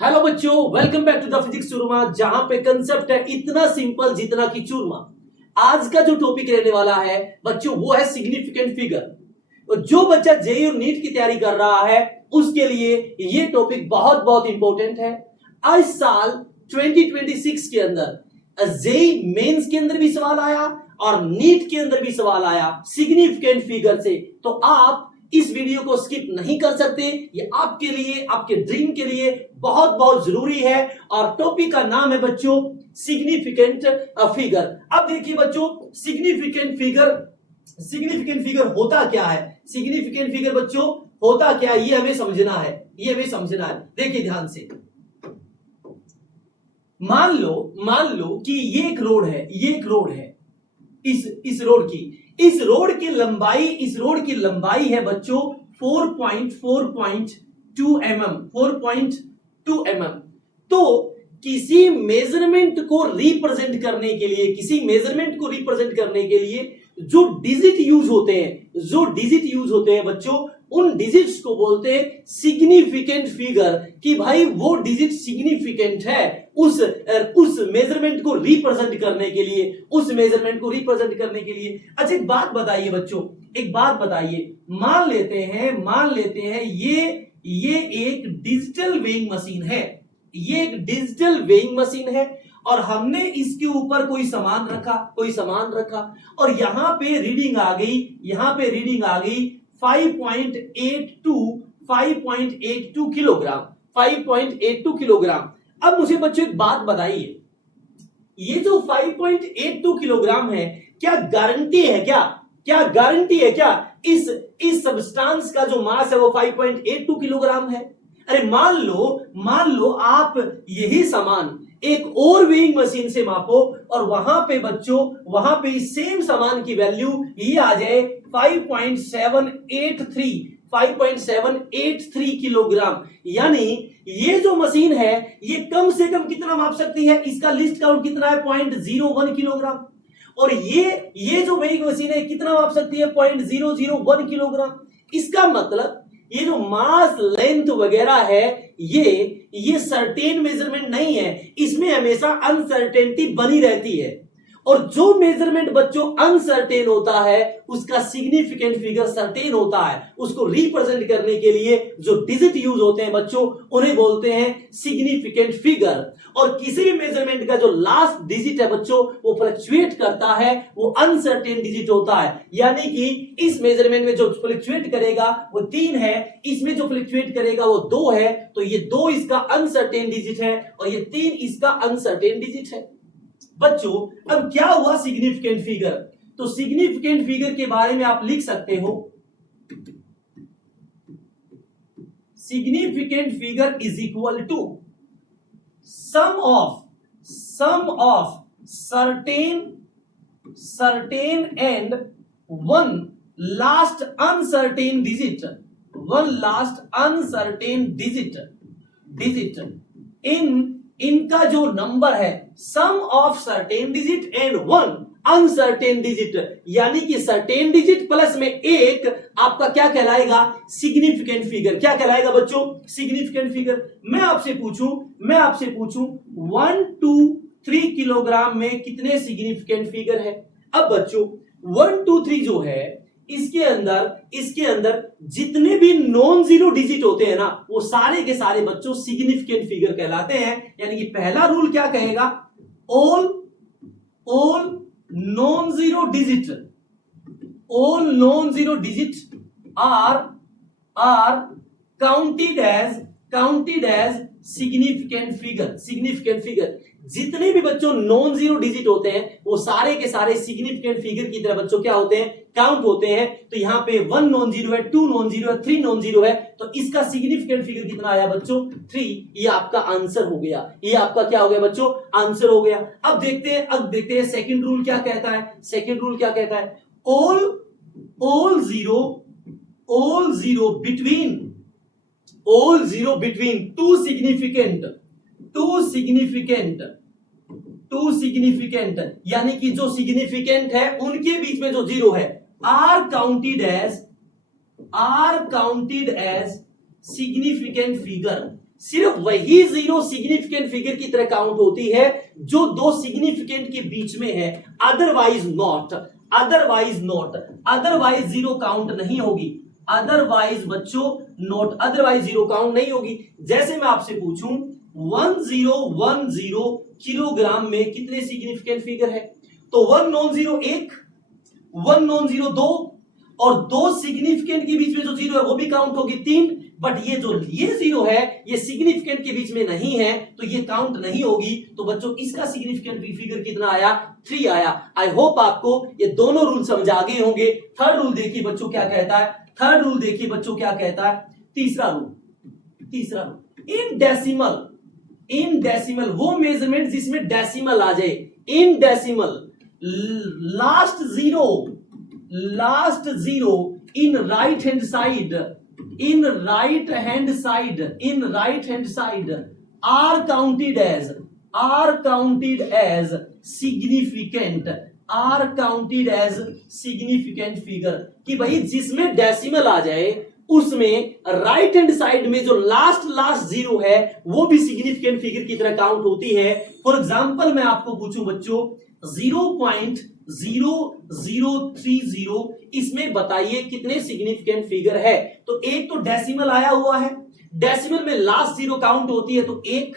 Hello बच्चों, welcome back to the physics churma, जहां पे कंसेप्ट है इतना सिंपल जितना कि चूरमा। आज का जो टॉपिक रहने वाला है बच्चों वो है सिग्निफिकेंट फिगर। तो जो बच्चा जेईई और नीट की तैयारी कर रहा है उसके लिए ये टॉपिक बहुत बहुत इंपॉर्टेंट है। इस साल 2026 के अंदर जेईई मेंस के अंदर भी सवाल आया और नीट के अंदर भी सवाल आया सिग्निफिकेंट फिगर से। तो आप इस वीडियो को स्किप नहीं कर सकते, ये आपके लिए, आपके ड्रीम के लिए बहुत बहुत जरूरी है। और टॉपिक का नाम है बच्चों सिग्निफिकेंट फिगर। अब देखिए बच्चों, सिग्निफिकेंट फिगर होता क्या है। सिग्निफिकेंट फिगर बच्चों होता क्या है, ये हमें समझना है, ये हमें समझना है। देखिए ध्यान से, मान लो कि ये एक रोड है, ये एक रोड है। इस रोड की लंबाई है बच्चों 4.2 mm। तो किसी मेजरमेंट को रिप्रेजेंट करने के लिए जो डिजिट यूज होते हैं बच्चों, उन डिजिट्स को बोलते हैं सिग्निफिकेंट फिगर। कि भाई वो डिजिट सिग्निफिकेंट है उस मेजरमेंट को रिप्रेजेंट करने के लिए। अच्छा एक बात बताइए बच्चों, मान लेते हैं ये एक डिजिटल वेइंग मशीन है और हमने इसके ऊपर कोई सामान रखा और यहां पे रीडिंग आ गई 5.82 किलोग्राम। अब मुझे बच्चों एक बात बताइए, ये जो 5.82 किलोग्राम है, क्या गारंटी है क्या इस सब्सटेंस का जो मास है वो 5.82 किलोग्राम है। अरे मान लो आप यही सामान एक और वेइंग मशीन से मापो और वहां पे इस सेम सामान की वैल्यू ये आ जाए 5.783 किलोग्राम। यानी ये जो मशीन है ये कम से कम कितना माप सकती है, इसका लिस्ट काउंट कितना है 0.01 किलोग्राम। और ये जो वेइंग मशीन है कितना माप सकती है 0.001 किलोग्राम। इसका मतलब ये जो मास लेंथ वगैरह है ये सर्टेन मेजरमेंट नहीं है, इसमें हमेशा अनसर्टेनिटी बनी रहती है। और जो मेजरमेंट बच्चों अनसर्टेन होता है उसका सिग्निफिकेंट फिगर सर्टेन होता है। उसको रिप्रेजेंट करने के लिए जो डिजिट यूज होते हैं बच्चों उन्हें बोलते हैं सिग्निफिकेंट फिगर। और किसी भी मेजरमेंट का जो लास्ट डिजिट है बच्चों वो फ्लक्चुएट करता है, वो अनसर्टेन डिजिट होता है। यानी कि इस मेजरमेंट में जो फ्लक्चुएट करेगा वो 3 है, इसमें जो फ्लक्चुएट करेगा वो 2 है। तो ये 2 इसका अनसर्टेन डिजिट है और ये 3 इसका अनसर्टेन डिजिट है। बच्चों अब क्या हुआ सिग्निफिकेंट फिगर। तो सिग्निफिकेंट फिगर के बारे में आप लिख सकते हो, significant figure is equal to sum of certain and one last uncertain digit इनका जो नंबर है sum of certain digit and one uncertain digit. यानी कि सर्टेन डिजिट प्लस में एक आपका क्या कहलाएगा सिग्निफिकेंट फिगर। क्या कहलाएगा बच्चों सिग्निफिकेंट फिगर। मैं आपसे पूछूं 1 2 3 किलोग्राम में कितने सिग्निफिकेंट फिगर है। अब बच्चों 1 2 3 जो है इसके अंदर जितने भी नॉन जीरो डिजिट होते हैं ना वो सारे के सारे बच्चों सिग्निफिकेंट फिगर कहलाते हैं। यानी कि पहला रूल क्या कहेगा, all non zero digit are counted as significant figure. जितने भी बच्चों नॉन जीरो डिजिट होते हैं वो सारे के सारे सिग्निफिकेंट फिगर की तरह बच्चों क्या होते हैं, काउंट होते हैं। तो यहां पे 1 नॉन जीरो है, 2 नॉन जीरो है, 3 नॉन जीरो है। तो इसका सिग्निफिकेंट फिगर कितना आया बच्चों 3। ये आपका आंसर हो गया, ये आपका क्या हो गया बच्चों आंसर हो गया। अब देखते हैं सेकंड रूल क्या कहता है। All zero between two significant यानी कि जो सिग्निफिकेंट है उनके बीच में जो जीरो है are counted as significant figure. सिर्फ वही जीरो सिग्निफिकेंट फिगर की तरह काउंट होती है जो दो सिग्निफिकेंट के बीच में है, otherwise not, otherwise not, otherwise zero count नहीं होगी, अदरवाइज बच्चों नॉट, अदरवाइज जीरो काउंट नहीं होगी। जैसे मैं आपसे पूछूं 1010 किलोग्राम में कितने सिग्निफिकेंट फिगर है, तो 1 नॉन जीरो 1, 1 नॉन जीरो 2 और दो सिग्निफिकेंट के बीच में जो जीरो है वो भी काउंट होगी 3, बट ये जो ये जीरो है ये सिग्निफिकेंट के बीच में नहीं है तो ये काउंट नहीं होगी। तो बच्चों इसका सिग्निफिकेंट फिगर कितना आया, 3 आया। आई होप आपको ये दोनों रूल समझ आ गए होंगे। थर्ड रूल देखिए बच्चों क्या कहता है, थर्ड रूल देखिए बच्चों क्या कहता है, तीसरा रूल, तीसरा rule in decimal, in decimal वो मेजरमेंट जिसमें डेसिमल आ जाए, in decimal last zero, last zero in right hand side, in right hand side, in right hand side are counted as, are counted as significant, are counted as significant figure। कि भाई जिसमें decimal आ जाए उसमें right hand side में जो last zero है वो भी सिग्निफिकेंट फिगर की तरह काउंट होती है। फॉर एग्जांपल मैं आपको पूछूं बच्चों 0.0030, इसमें बताइए कितने सिग्निफिकेंट फिगर है। तो एक तो डेसिमल आया हुआ है, डेसिमल में लास्ट जीरो काउंट होती है तो एक,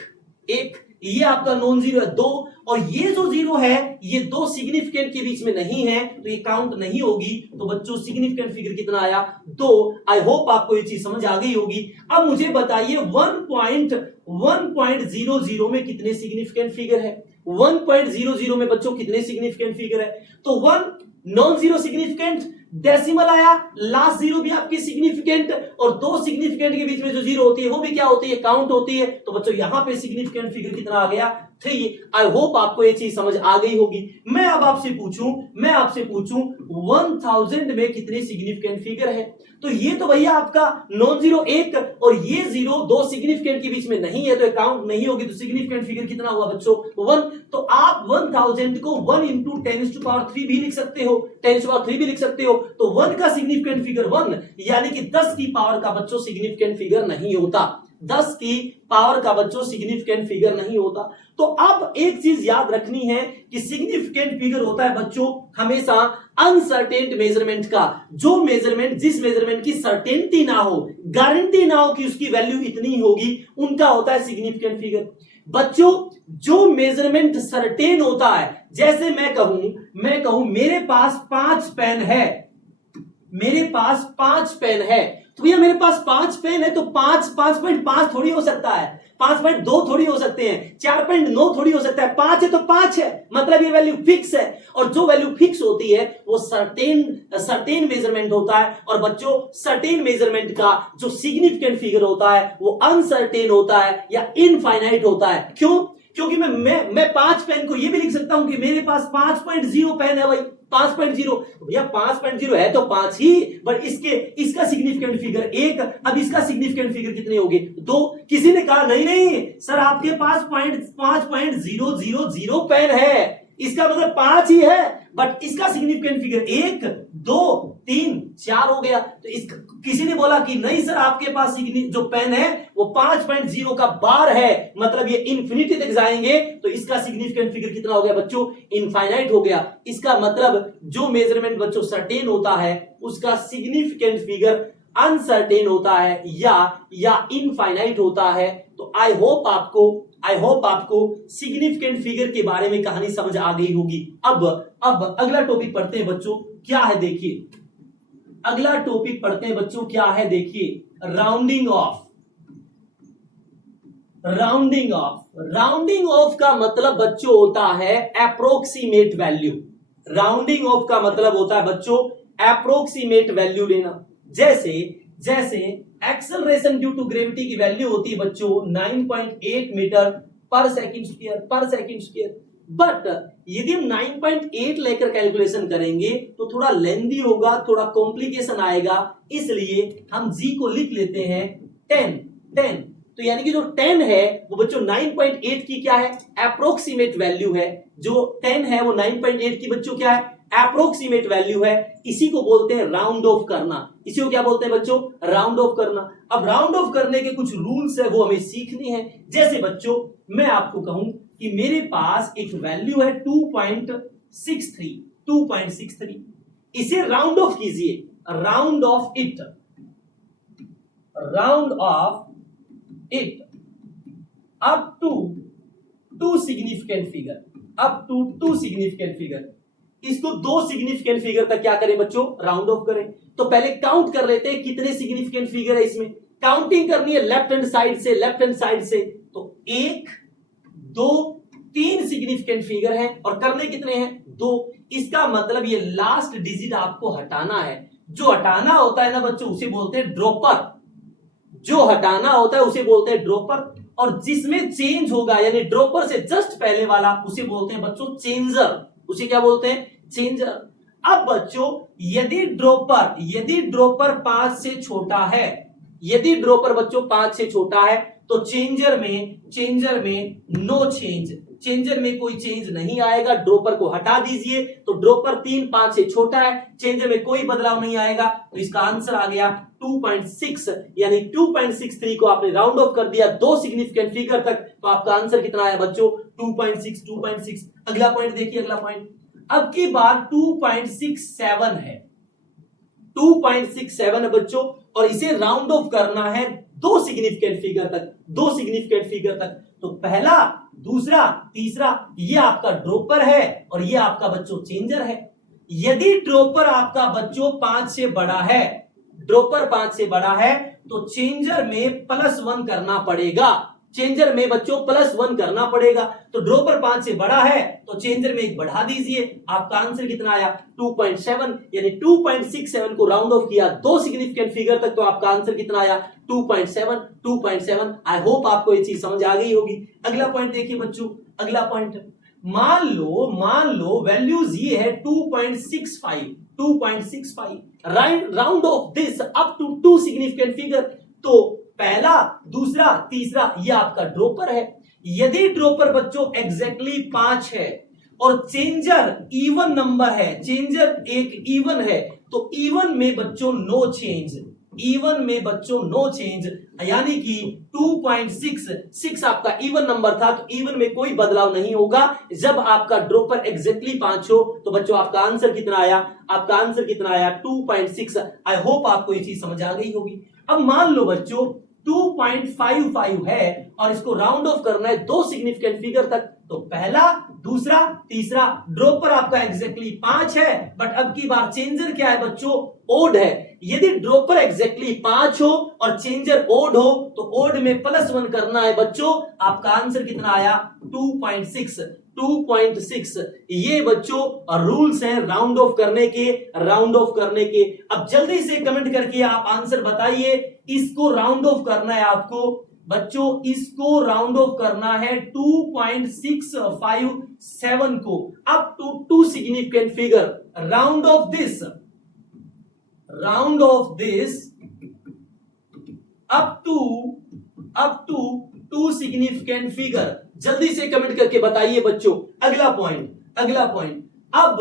एक ये आपका नॉन जीरो है 2, और ये जो जीरो है ये दो सिग्निफिकेंट के बीच में नहीं है तो ये काउंट नहीं होगी। तो बच्चों सिग्निफिकेंट फिगर कितना आया, 2। आई होप आपको ये चीज समझ आ गई होगी। अब मुझे बताइए 1.00 में कितने सिग्निफिकेंट फिगर है, 1.00 में बच्चों कितने सिग्निफिकेंट फिगर है। तो 1 नॉन जीरो सिग्निफिकेंट, डेसिमल आया, लास्ट जीरो भी आपकी सिग्निफिकेंट, और दो सिग्निफिकेंट के बीच में जो जीरो होती है वो भी क्या होती है, काउंट होती है। तो बच्चों यहां पे सिग्निफिकेंट फिगर कितना आ गया, 3। आई होप आपको ये चीज समझ आ गई होगी। मैं अब आपसे पूछूं, मैं आपसे पूछूं 1000 में कितने सिग्निफिकेंट फिगर है। तो ये तो भैया आपका नॉन जीरो 1 और ये जीरो दो सिग्निफिकेंट के बीच में नहीं है तो काउंट नहीं होगी। तो सिग्निफिकेंट फिगर कितना हुआ बच्चों, 1। तो आप 1000 को 1 इंटू 10⁻³ भी लिख सकते हो, 10⁻³ भी लिख सकते हो। तो 1 का सिग्निफिकेंट फिगर 1, यानी कि 10 की पावर का बच्चों सिग्निफिकेंट फिगर नहीं होता, 10 की पावर का बच्चों सिग्निफिकेंट फिगर नहीं होता। तो अब एक चीज याद रखनी है कि सिग्निफिकेंट फिगर होता है बच्चों हमेशा अनसर्टेन मेजरमेंट का, जो मेजरमेंट, जिस मेजरमेंट की सर्टेनिटी ना हो, गारंटी ना हो कि उसकी वैल्यू इतनी होगी, उनका होता है सिग्निफिकेंट फिगर। बच्चों जो मेजरमेंट सर्टेन होता है, जैसे मैं कहूं मेरे पास 5 पेन है, मेरे पास 5 पेन है, तो भैया मेरे पास 5 पेन है तो 5.5 थोड़ी हो सकता है, 5.2 थोड़ी हो सकते हैं, 4.9 थोड़ी हो सकता है, 5 है तो 5 है, मतलब ये वैल्यू फिक्स है। और जो वैल्यू फिक्स होती है वो सर्टेन मेजरमेंट होता है। और बच्चों सर्टेन मेजरमेंट का जो सिग्निफिकेंट फिगर होता है वो अनसर्टेन होता है या इनफाइनाइट होता है। क्यों? क्योंकि मैं 5 पेन को ये भी लिख सकता हूं कि मेरे पास 5.0 पेन है भाई, 5.0, भैया 5.0 है तो 5 ही, बट इसका सिग्निफिकेंट फिगर 1, अब इसका सिग्निफिकेंट फिगर कितने होंगे, 2। किसी ने कहा नहीं सर आपके पास 5.000 पेन है, इसका मतलब 5 ही है, बट इसका सिग्निफिकेंट फिगर 1, 2, 3, 4 हो गया। तो किसी ने बोला कि नहीं सर आपके पास जो पेन है वो 5.0 का बार है, मतलब ये इंफिनिटी तक जाएंगे, तो इसका सिग्निफिकेंट फिगर कितना हो गया बच्चों, इनफाइनाइट हो गया। इसका मतलब जो मेजरमेंट बच्चों सर्टेन होता है उसका सिग्निफिकेंट फिगर अनसर्टेन होता है या इनफाइनाइट होता है। तो आई होप आपको सिग्निफिकेंट फिगर के बारे में कहानी समझ आ गई होगी। अब अगला टॉपिक पढ़ते हैं बच्चों, क्या है देखिए, अगला टॉपिक पढ़ते हैं बच्चों, क्या है देखिए, rounding off. Rounding off, rounding off का मतलब बच्चों होता है अप्रोक्सीमेट वैल्यू। राउंडिंग ऑफ का मतलब होता है बच्चों अप्रोक्सीमेट वैल्यू लेना। जैसे एक्सेलरेशन ड्यू टू ग्रेविटी की वैल्यू होती है बच्चों 9.8 मीटर पर सेकंड स्क्वायर, बट यदि हम 9.8 लेकर कैलकुलेशन करेंगे तो थोड़ा लेंदी होगा, थोड़ा कॉम्प्लिकेशन आएगा, इसलिए हम जी को लिख लेते हैं 10। तो यानी कि जो 10 है वो बच्चों 9.8 की क्या है, अप्रोक्सीमेट वैल्यू है। जो 10 है वो 9.8 की बच्चों क्या है, अप्रोक्सीमेट वैल्यू है, इसी को बोलते हैं राउंड ऑफ करना। इसी को क्या बोलते हैं बच्चों? राउंड ऑफ करना। अब राउंड ऑफ करने के कुछ रूल्स है, वो हमें सीखने हैं। जैसे बच्चों मैं आपको कहूं कि मेरे पास एक वैल्यू है 2.63, इसे राउंड ऑफ कीजिए, round off it up to two significant figure, इसको दो सिग्निफिकेंट फिगर तक क्या करें बच्चों? राउंड ऑफ करें। तो पहले काउंट कर लेते हैं कितने सिग्निफिकेंट फिगर है इसमें। काउंटिंग करनी है लेफ्ट हैंड साइड से, तो 1 2 3 सिग्निफिकेंट फिगर है और करने कितने हैं? 2। इसका मतलब ये लास्ट डिजिट आपको हटाना है। जो हटाना होता है ना बच्चों, उसे बोलते हैं ड्रॉपर। जो हटाना होता है उसे बोलते हैं ड्रॉपर, और जिसमें चेंज होगा यानी ड्रॉपर से जस्ट पहले वाला उसे बोलते हैं बच्चों चेंजर। उसे क्या बोलते हैं? चेंजर। अब बच्चों यदि ड्रॉपर 5 से छोटा है, यदि ड्रॉपर बच्चों 5 से छोटा है तो चेंजर में नो चेंज, चेंजर में कोई चेंज नहीं आएगा। ड्रॉपर को हटा दीजिए तो ड्रॉपर 3 5 से छोटा है, चेंजर में कोई बदलाव नहीं आएगा। तो इसका आंसर आ गया 2.6, यानी 2.63 को आपने राउंड ऑफ कर दिया 2 सिग्निफिकेंट फिगर तक, तो आपका आंसर कितना आया बच्चों? 2.6। अगला पॉइंट देखिए, अगला पॉइंट अब की बार 2.67 है, 2.67 है बच्चों, और इसे राउंड ऑफ करना है 2 सिग्निफिकेंट फिगर तक। तो पहला, दूसरा, तीसरा, ये आपका ड्रॉपर है और ये आपका बच्चों चेंजर है। यदि ड्रॉपर आपका बच्चों 5 से बड़ा है, ड्रॉपर 5 से बड़ा है तो चेंजर में +1 करना पड़ेगा। चेंजर में बच्चों +1 करना पड़ेगा। तो ड्रॉपर 5 से बड़ा है तो चेंजर में 1 बढ़ा दीजिए। आपका आंसर कितना आया? 2.7, यानी 2.67 को राउंड ऑफ किया 2 सिग्निफिकेंट फिगर तक, तो आपका आंसर कितना आया? 2.7। आई होप आपको ये चीज समझ आ गई होगी। अगला पॉइंट देखिए बच्चों, अगला पॉइंट मान लो वैल्यूज ये है 2.65, round off this up to 2 significant figure. तो पहला, दूसरा, तीसरा, ये आपका ड्रॉपर है। यदि ड्रॉपर बच्चों एग्जैक्टली 5 है और चेंजर इवन नंबर है, चेंजर एक इवन है, तो इवन में बच्चों नो चेंज, यानी कि 2.6 आपका इवन नंबर था, तो इवन में कोई बदलाव नहीं होगा। जब आपका ड्रॉपर एग्जैक्टली 5 हो तो बच्चों आपका आंसर कितना आया? आपका आंसर कितना आया? 2.6। आई होप आपको ये चीज समझ आ गई होगी। अब मान लो बच्चों 2.55 है और इसको राउंड ऑफ करना है 2 सिग्निफिकेंट फिगर तक, तो पहला, दूसरा, तीसरा, ड्रॉपर आपका एग्जैक्टली 5 है, बट अब की बार चेंजर क्या है बच्चों? ओड है। यदि ड्रॉपर एग्जैक्टली 5 हो और चेंजर ओड हो तो ओड में +1 करना है बच्चों। आपका आंसर कितना आया? 2.6। ये बच्चों रूल्स हैं राउंड ऑफ करने के। अब जल्दी से कमेंट करके आप आंसर बताइए। इसको राउंड ऑफ करना है आपको बच्चों, इसको राउंड ऑफ करना है 2.657 को up to 2 significant figure. Round off this up to 2 significant figure. जल्दी से कमेंट करके बताइए बच्चों। अगला पॉइंट अब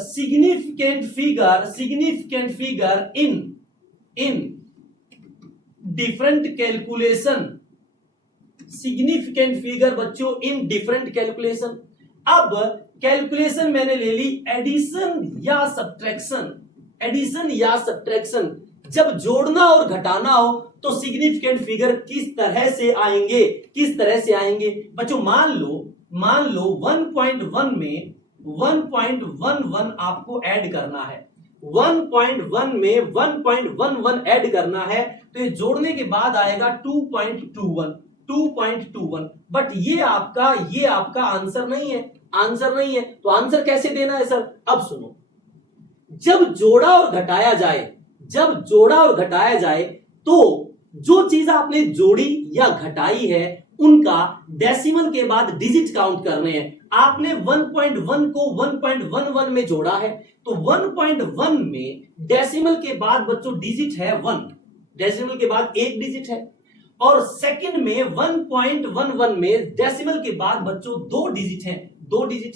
significant figure in different calculation, significant figure बच्चों इन डिफरेंट कैलकुलेशन। अब कैलकुलेशन मैंने ले ली एडिशन या सब्ट्रैक्शन। जब जोड़ना और घटाना हो तो सिग्निफिकेंट फिगर किस तरह से आएंगे बच्चों? मान लो 1.1 में 1.11 आपको ऐड करना है, 1.1 में 1.11 ऐड करना है, तो ये जोड़ने के बाद आएगा 2.21। बट ये आपका आंसर नहीं है। तो आंसर कैसे देना है सर? अब सुनो, जब जोड़ा और घटाया जाए तो जो चीज आपने जोड़ी या घटाई है उनका डेसिमल के बाद डिजिट काउंट करने हैं। आपने 1.1 को 1.11 में जोड़ा है तो 1.1 में डेसिमल के बाद बच्चों डिजिट है 1, डेसिमल के बाद एक डिजिट है, और सेकंड में 1.11 में डेसिमल के बाद बच्चों 2 डिजिट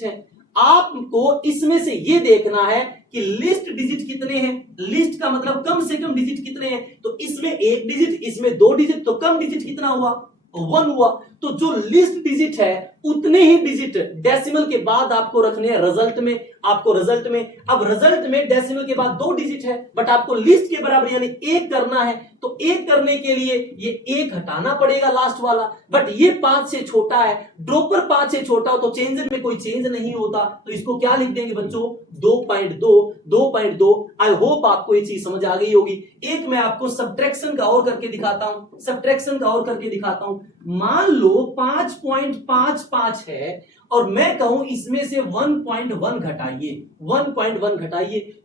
है। आपको इसमें से ये देखना है कि लिस्ट डिजिट कितने हैं। लिस्ट का मतलब कम से कम डिजिट कितने हैं, तो इसमें 1 डिजिट, इसमें 2 डिजिट, तो कम डिजिट कितना हुआ, 1 हुआ। तो जो लिस्ट डिजिट है उतने ही डिजिट डेसिमल के बाद आपको रखने हैं रिजल्ट में। आपको रिजल्ट में, अब रिजल्ट में डेसिमल के बाद 2 डिजिट है, बट आपको लिस्ट के बराबर यानी 1 करना है, तो 1 करने के लिए ये 1 हटाना पड़ेगा लास्ट वाला, बट ये 5 से छोटा है। ड्रॉपर 5 से छोटा हो तो चेंजर में कोई चेंज नहीं होता, तो इसको क्या लिख देंगे बच्चों, 2.2। आई होप आपको ये चीज समझ आ गई होगी। एक मैं आपको सब्ट्रैक्शन का और करके दिखाता हूं। मान लो 5.55 है और मैं कहूं इसमें से 1.1 घटाइए,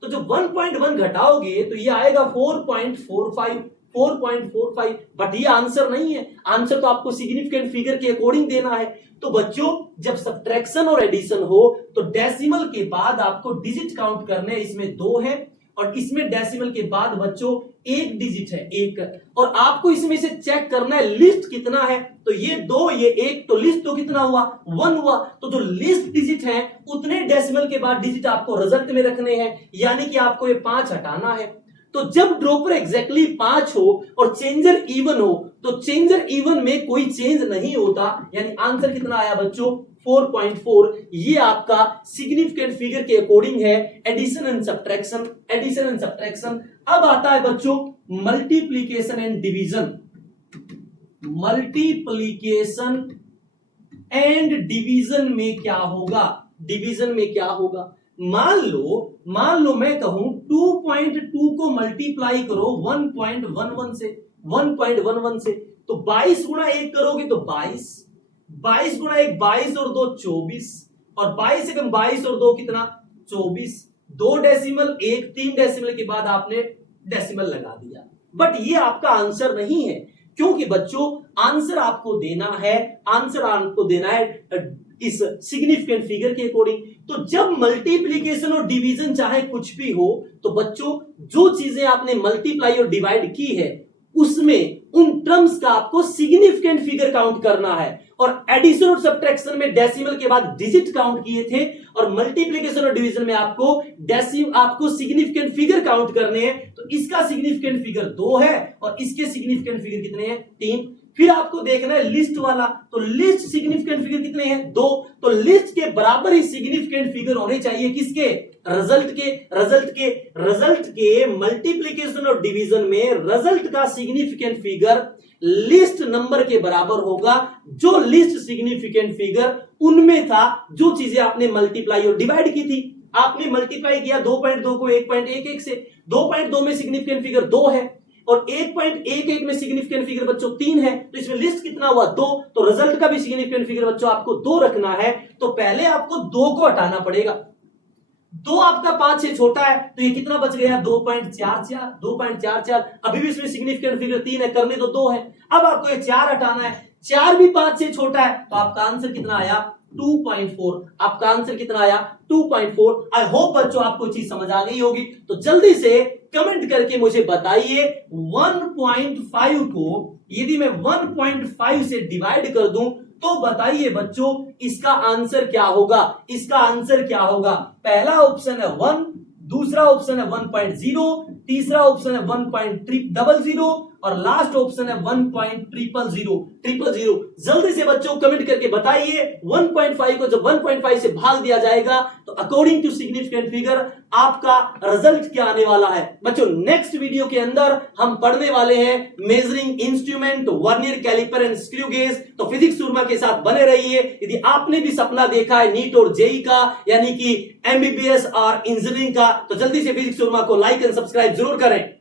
तो जो 1.1 घटाओगे तो ये आएगा 4.45, बट ये आंसर नहीं है। आंसर तो आपको सिग्निफिकेंट फिगर के अकॉर्डिंग देना है। तो बच्चों जब सब्ट्रैक्शन और एडिशन हो तो डेसिमल के बाद आपको डिजिट काउंट करने, इसमें 2 है और इसमें डेसिमल के बाद बच्चों 1 डिजिट है, 1, और आपको इसमें से चेक करना है लिस्ट कितना है, तो ये 2 ये 1, तो लिस्ट तो कितना हुआ, 1 हुआ। तो जो लिस्ट डिजिट है उतने डेसिमल के बाद डिजिट आपको रिजल्ट में रखने हैं, यानी कि आपको ये 5 हटाना है। तो जब ड्रॉपर एग्जैक्टली 5 हो और चेंजर इवन हो, तो चेंजर इवन में कोई चेंज नहीं होता, यानी आंसर कितना आया बच्चों, 4.4। ये आपका सिग्निफिकेंट फिगर के अकॉर्डिंग है एडिशन एंड सब्ट्रैक्शन। अब आता है बच्चों मल्टीप्लीकेशन एंड डिवीजन में क्या होगा। मान लो मैं कहूं 2.2 को मल्टीप्लाई करो 1.11 से, तो 22 गुणा 1 करोगे तो 22 गुणा 1 22 और 2 24, और 22 से कम 22 और 2 कितना, 24। 2 डेसिमल 1 3 डेसिमल के बाद आपने डेसिमल लगा दिया, बट ये आपका आंसर नहीं है, क्योंकि बच्चों आंसर आपको देना है इस सिग्निफिकेंट फिगर के अकॉर्डिंग। तो जब मल्टीप्लीकेशन और डिवीजन चाहे कुछ भी हो, तो बच्चों जो चीजें आपने मल्टीप्लाई और डिवाइड की है उसमें उन टर्म्स का आपको सिग्निफिकेंट फिगर काउंट करना है। और एडिशन और सब्ट्रैक्शन में डेसिमल के बाद डिजिट काउंट किए थे, और मल्टीप्लिकेशन और डिवीजन में आपको सिग्निफिकेंट फिगर काउंट करने हैं। तो इसका सिग्निफिकेंट फिगर 2 है और इसके सिग्निफिकेंट फिगर कितने हैं, 3। फिर आपको देखना है लिस्ट वाला, तो लिस्ट सिग्निफिकेंट फिगर कितने हैं, 2। तो लिस्ट के बराबर ही सिग्निफिकेंट फिगर होने चाहिए किसके, रिजल्ट के मल्टीप्लिकेशन और डिवीजन में रिजल्ट का सिग्निफिकेंट फिगर लिस्ट नंबर के बराबर होगा। जो लिस्ट सिग्निफिकेंट फिगर उनमें था जो चीजें आपने मल्टीप्लाई और डिवाइड की थी। आपने मल्टीप्लाई किया 2.2 को 1.11 से, 2.2 में सिग्निफिकेंट फिगर 2 है और 1.11 में सिग्निफिकेंट फिगर बच्चों 3 है, तो इसमें लिस्ट कितना हुआ, 2। तो रिजल्ट का भी सिग्निफिकेंट फिगर बच्चों आपको 2 रखना है। तो पहले आपको 2 को हटाना पड़ेगा। 2 आपका 5 से छोटा है, तो ये कितना बच गया, 2.44। अभी भी इसमें सिग्निफिकेंट फिगर 3 है, करने तो 2 है। अब आपको ये 4 हटाना है, 4 भी 5 से छोटा है, तो आपका आंसर कितना आया, 2.4। आपका आंसर कितना आया, 2.4। आई होप बच्चों आपको चीज समझ आ गई होगी। तो जल्दी से कमेंट करके मुझे बताइए 1.5 को यदि मैं 1.5 से डिवाइड कर दूं तो बताइए बच्चों इसका आंसर क्या होगा। पहला ऑप्शन है 1, दूसरा ऑप्शन है 1.0, तीसरा ऑप्शन है 1.00 और लास्ट ऑप्शन है 1.000। जल्दी से बच्चों कमेंट करके बताइए 1.5 को जब 1.5 से भाग दिया जाएगा तो अकॉर्डिंग टू सिग्निफिकेंट फिगर आपका रिजल्ट क्या आने वाला है। बच्चों नेक्स्ट वीडियो के अंदर हम पढ़ने वाले हैं measuring instrument, vernier calliper and screw gauge. तो फिजिक्स सुरमा के साथ बने रहिए। यदि आपने भी सपना देखा है नीट और जेई का, यानी कि एमबीबीएस और इंजीनियरिंग का, तो जल्दी से फिजिक्स सुरमा को लाइक एंड सब्सक्राइब जरूर करें।